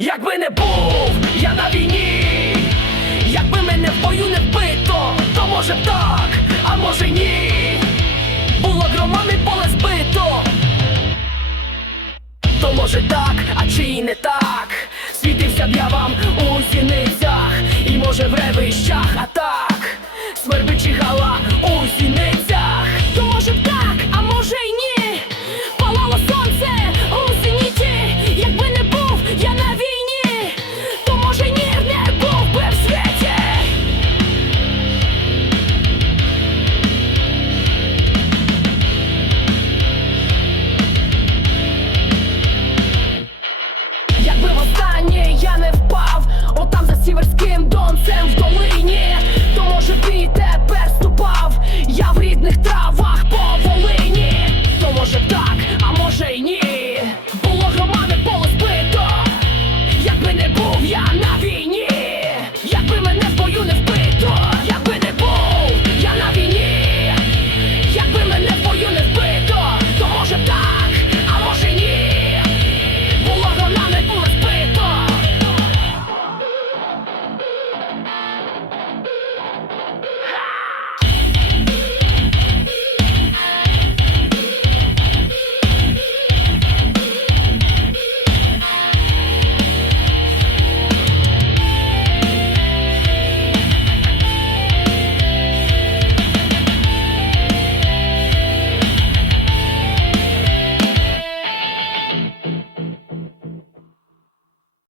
Якби не був я на війні, якби мене в бою не вбито, то може б так, а може ні. Було громами поле збито. То може так, а чи й не так? Світився б я вам у зіницях, і може в ревищах, сонцем в долині, то може ти тепер ступав, я в рідних травах по волині, то може так, а може й ні.